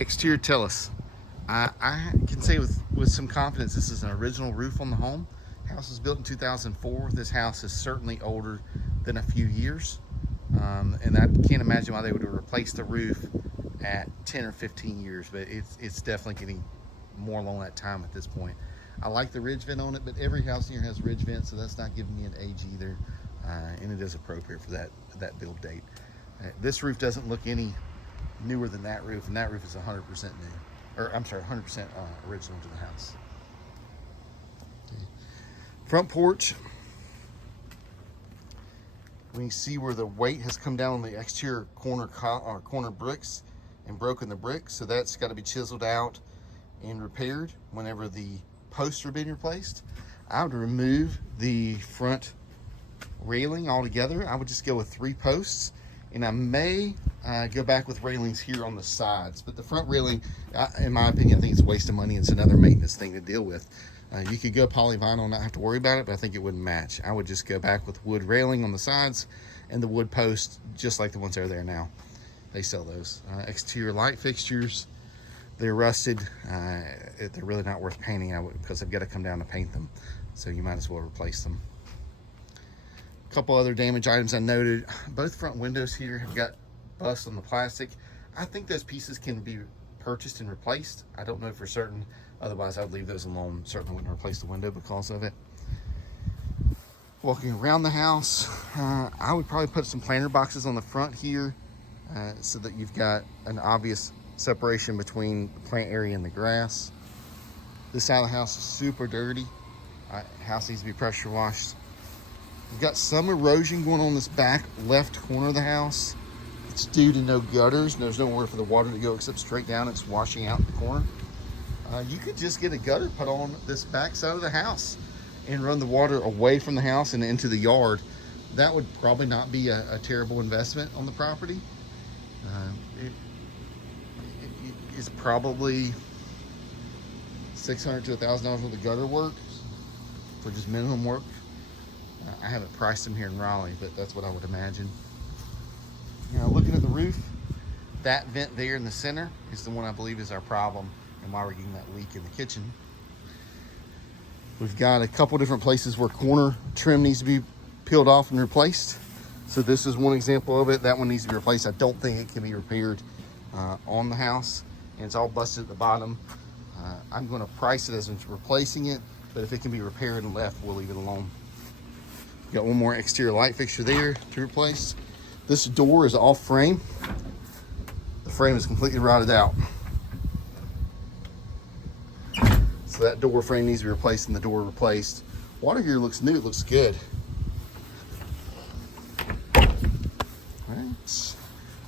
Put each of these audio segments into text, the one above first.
Exterior Trellis. I can say with some confidence this is an original roof on the home. House was built in 2004. This house is certainly older than a few years. And I can't imagine why they would have replaced the roof at 10 or 15 years, but it's definitely getting more along that time at this point. I like the ridge vent on it, but every house here has ridge vent, so that's not giving me an age either. And it is appropriate for that build date. This roof doesn't look any newer than that roof, and that roof is 100% new. Or I'm sorry, 100% original to the house. Okay. Front porch. We see where the weight has come down on the exterior corner bricks and broken the bricks, so that's got to be chiseled out and repaired whenever the posts are being replaced. I would remove the front railing altogether. I would just go with 3 posts, and I may go back with railings here on the sides, but the front railing, in my opinion, I think it's a waste of money. It's another maintenance thing to deal with. You could go polyvinyl and not have to worry about it, but I think it wouldn't match. I would just go back with wood railing on the sides and the wood posts, just like the ones that are there now. They sell those. Exterior light fixtures, they're rusted. They're really not worth painting because I've got to come down to paint them, so you might as well replace them. A couple other damage items I noted. Both front windows here have got bust on the plastic. I think those pieces can be purchased and replaced. I don't know for certain. Otherwise, I would leave those alone. Certainly wouldn't replace the window because of it. Walking around the house, I would probably put some planter boxes on the front here so that you've got an obvious separation between the plant area and the grass. This side of the house is super dirty. House needs to be pressure washed. We've got some erosion going on this back left corner of the house. It's due to no gutters. There's nowhere for the water to go except straight down. It's washing out in the corner. You could just get a gutter put on this back side of the house and run the water away from the house and into the yard. That would probably not be a terrible investment on the property. It's probably $600 to $1,000 worth of gutter work for just minimum work. I haven't priced them here in Raleigh, but that's what I would imagine. Now, looking at the roof, that vent there in the center is the one I believe is our problem and why we're getting that leak in the kitchen. We've got a couple different places where corner trim needs to be peeled off and replaced. So this is one example of it. That one needs to be replaced. I don't think it can be repaired on the house, and it's all busted at the bottom. I'm going to price it as replacing it, but if it can be repaired and left, we'll leave it alone. Got one more exterior light fixture there to replace. This door is off frame. The frame is completely rotted out. So that door frame needs to be replaced and the door replaced. Water here looks new, it looks good. Right.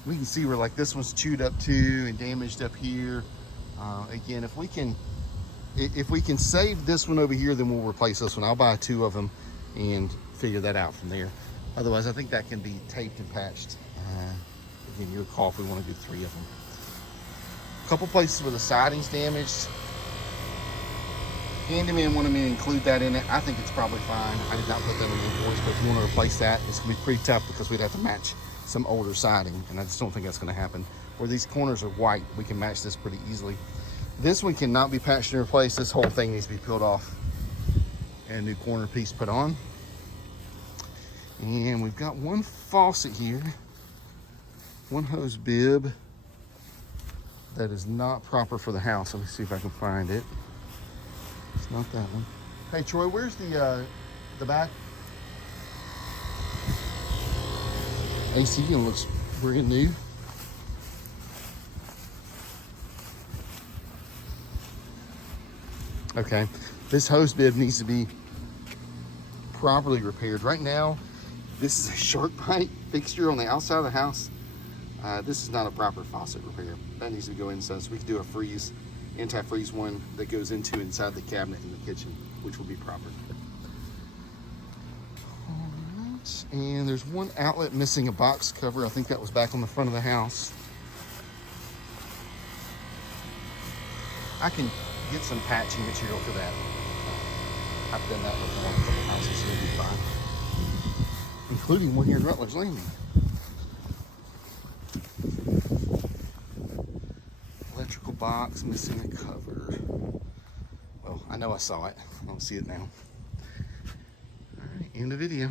We can see where like this one's chewed up too and damaged up here. Again, if we can save this one over here, then we'll replace this one. I'll buy 2 of them and figure that out from there. Otherwise, I think that can be taped and patched. Again, your call if we want to do 3 of them. A couple places where the siding's damaged. Handyman wanted me to include that in it. I think it's probably fine. I did not put that in the invoice, but if you want to replace that, it's going to be pretty tough because we'd have to match some older siding, and I just don't think that's going to happen. Where these corners are white, we can match this pretty easily. This one cannot be patched and replaced. This whole thing needs to be peeled off and a new corner piece put on. And we've got one faucet here, one hose bib that is not proper for the house. Let me see if I can find it. It's not that one. Hey Troy, where's the back? AC and looks brand new. Okay, this hose bib needs to be properly repaired. Right now, this is a shark bite fixture on the outside of the house. This is not a proper faucet repair. That needs to go inside, so we can do a anti-freeze one that goes inside the cabinet in the kitchen, which will be proper. All right, and there's one outlet missing a box cover. I think that was back on the front of the house. I can get some patching material for that. I've done that before on a couple houses, so it'll be fine. Including one here in Rutledge Landing. electrical box missing a cover. Well, I know I saw it. I don't see it now. All right, end the video.